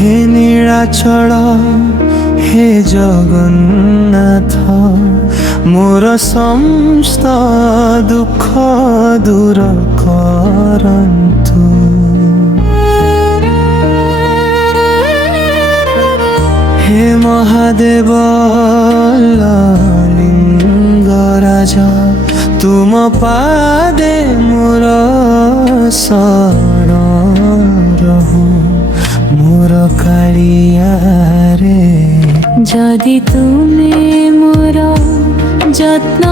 হে নীଳାচଳ হে জগন্নাଥ ମୋର ସମସ୍ତ ଦୁଃଖ ଦୂର କରନ୍ତୁ। হে ମହାଦେବ লিঙ্গরাজ ତୁମ ପାଦେ ମୋର ଶରଣ ରହୁ ମୋର କାଳିଆରେ। যদি তুমি মোর যত্ন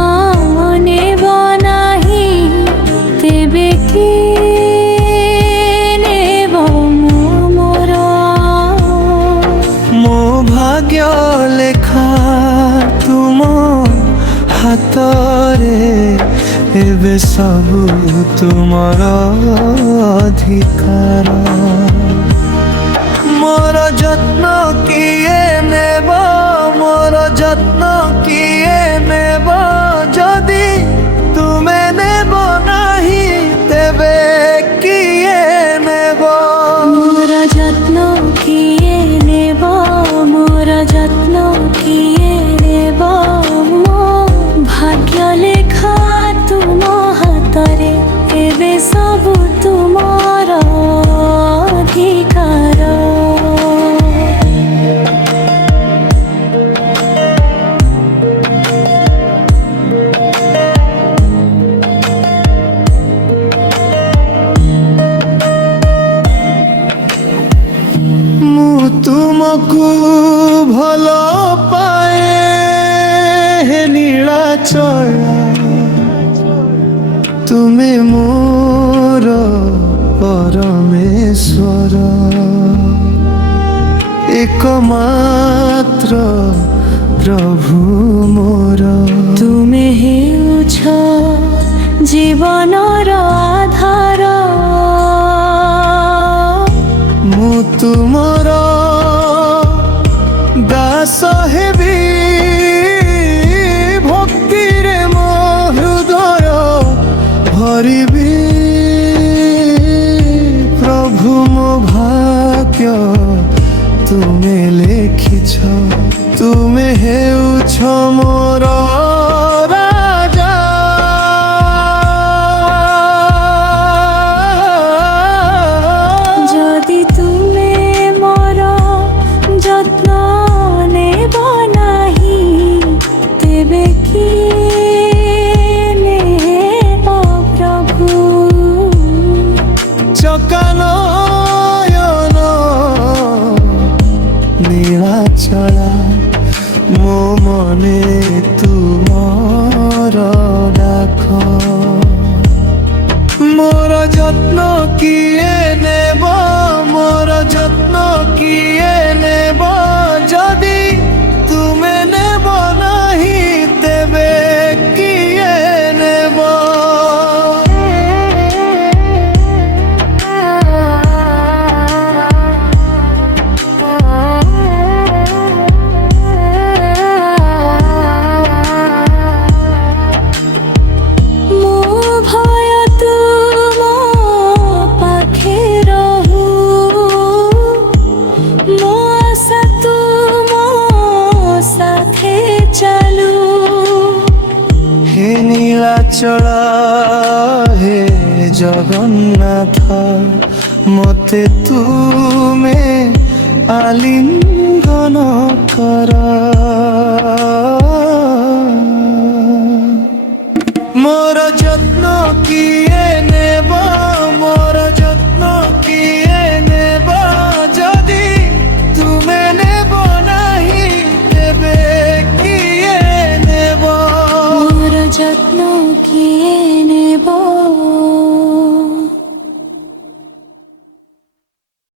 নেব নাহি তেবে কি নেব মোর। ମୋ ଭାଗ୍ୟ ଲେଖା ତୁମ ହାତରେ ଏବେ ସବୁ ତୁମର ଅଧିକାର। ମୋର ଯତ୍ନ କିଏ ନେବ ମୋର ଯତ୍ନ କିଏ ନେବ ଯଦି ତୁମେ ନେବ ନାହିଁ ତେବେ କିଏ ନେବ। মোর যত্ন কিয়ে নেব মোর যত্ন কিয়ে নেব মো ভাগ্য লেখা তুম হাতরে এবে সবু তুমর অধিকার। ମୁଁ ତୁମକୁ ଭଲ ପାଏ ହେ ନୀଳାଚଳ ତୁମେ ମୋର ପରମେଶ୍ୱର ଏକମାତ୍ର ପ୍ରଭୁ ମୋର। তুমি হেউছ জীবনর আধার ମୁଁ ତୁମର ଦାସ ହେବି ଭକ୍ତିରେ ମୋ ହୃଦୟ ଭରିବି। ପ୍ରଭୁ ମୋ ଭାଗ୍ୟ ତୁମେ ଲେଖିଛ ତୁମେ ହେଉଛ ମୋର ରାଜା। যদি তুমি মোর যত্ন নেব নাহি তেবে কি নেব প্রভু। চকানয়ন নীଳାচଳ ମୋ ମନେ ତୁମର ଡାକ। ମୋର ଯତ୍ନ କିଏ ନେବ ମୋର ଯତ୍ନ କିଏ ନେବ ଯଦି ତୁମେ ନେବ ନାହିଁ ତେବେ କିଏ ନେବ। হে নীଳାଚଳ হে ଜଗନ୍ନାଥ ମୋତେ ତୁମେ ଆଲିଙ୍ଗନ କର। ମୋର ଯତ୍ନ କିଏ ନେବ